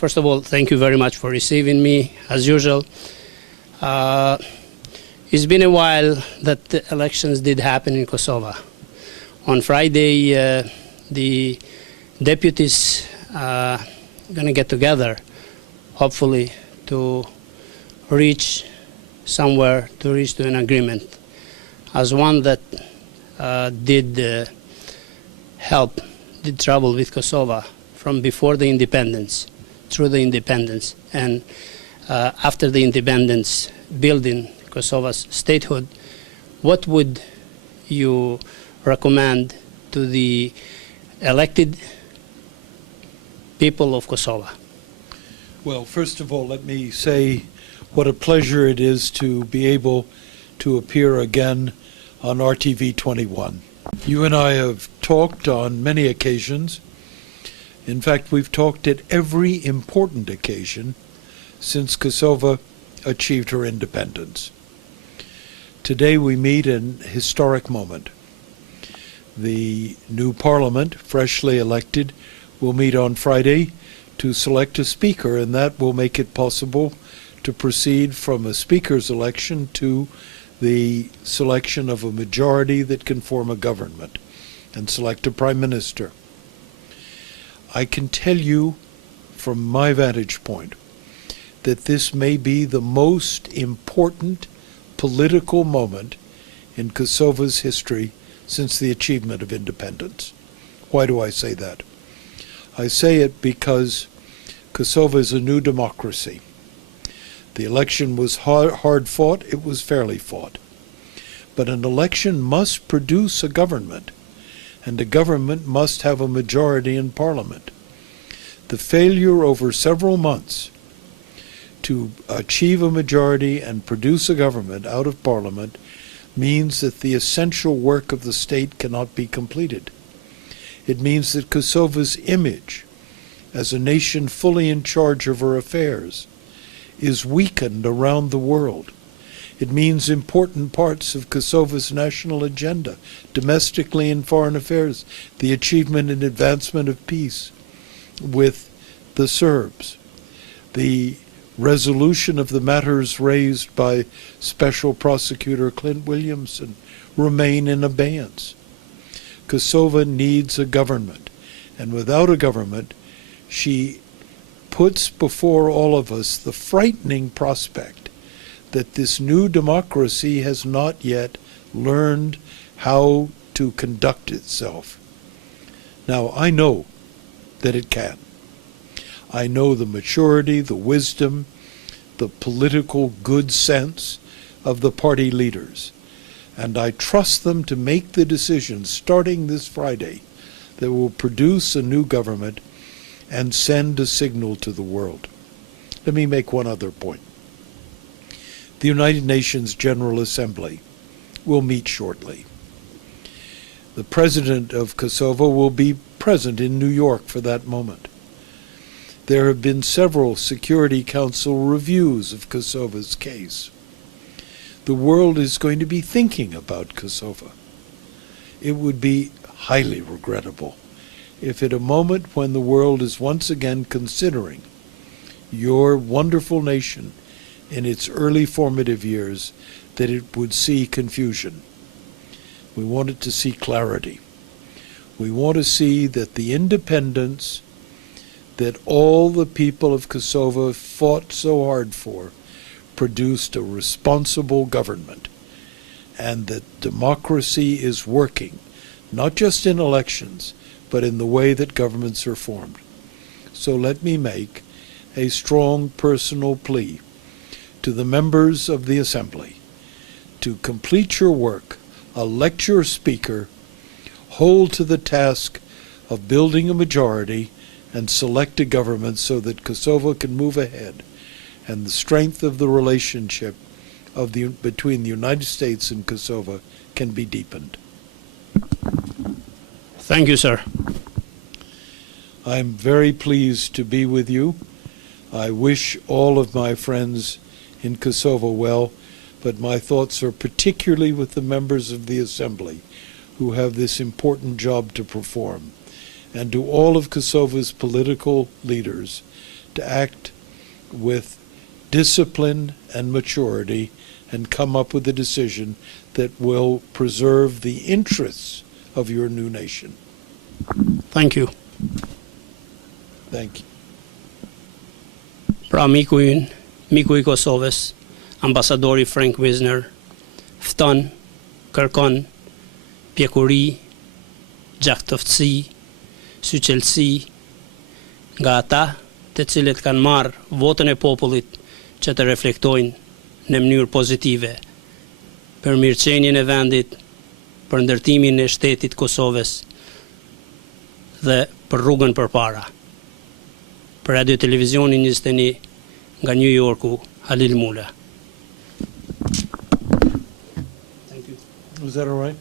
First of all, thank you very much for receiving me, as usual. It's been a while that the elections did happen in Kosovo. On Friday, the deputies are going to get together, hopefully, to reach somewhere, to reach to an agreement. As one that did travel with Kosovo from before the independence, through the independence, and after the independence, building Kosovo's statehood, what would you recommend to the elected people of Kosovo? Well, first of all, let me say what a pleasure it is to be able to appear again on RTV21. You and I have talked on many occasions. In fact, we've talked at every important occasion since Kosovo achieved her independence. Today we meet an historic moment. The new Parliament, freshly elected, will meet on Friday to select a speaker, and that will make it possible to proceed from a speaker's election to the selection of a majority that can form a government and select a prime minister. I can tell you from my vantage point that this may be the most important political moment in Kosovo's history since the achievement of independence. Why do I say that? I say it because Kosovo is a new democracy. The election was hard fought, it was fairly fought. But an election must produce a government, and a government must have a majority in Parliament. The failure over several months to achieve a majority and produce a government out of Parliament means that the essential work of the state cannot be completed. It means that Kosovo's image as a nation fully in charge of her affairs is weakened around the world. It means important parts of Kosovo's national agenda, domestically and foreign affairs, the achievement and advancement of peace with the Serbs, the resolution of the matters raised by Special Prosecutor Clint Williamson remain in abeyance. Kosovo needs a government, and without a government, she puts before all of us the frightening prospect that this new democracy has not yet learned how to conduct itself. Now, I know that it can. I know the maturity, the wisdom, the political good sense of the party leaders, and I trust them to make the decisions starting this Friday that will produce a new government and send a signal to the world. Let me make one other point. The United Nations General Assembly will meet shortly. The President of Kosovo will be present in New York for that moment. There have been several Security Council reviews of Kosovo's case. The world is going to be thinking about Kosovo. It would be highly regrettable if at a moment when the world is once again considering your wonderful nation in its early formative years, that it would see confusion. We want it to see clarity. We want to see that the independence that all the people of Kosovo fought so hard for produced a responsible government, and that democracy is working, not just in elections, but in the way that governments are formed. So let me make a strong personal plea to the members of the Assembly to complete your work, elect your speaker, hold to the task of building a majority, and select a government so that Kosovo can move ahead, and the strength of the relationship between the United States and Kosovo can be deepened. Thank you, sir. I'm very pleased to be with you. I wish all of my friends in Kosovo well, but my thoughts are particularly with the members of the Assembly who have this important job to perform, and to all of Kosovo's political leaders to act with discipline and maturity and come up with a decision that will preserve the interests of your new nation. Thank you. Thank you. Pra miku i Kosovës, ambasadori Frank Wisner, fton, kërkon pjekuri, gjaktëftësi, syqelsi nga ata të cilët kanë marrë votën e popullit që të reflektojnë në mënyrë pozitive për mirëqenien e vendit, për ndërtimin e shtetit Kosovës dhe për rrugën përpara. Për Radio Televizionin 21 nga New Yorku, Halil Mula. Was that all right?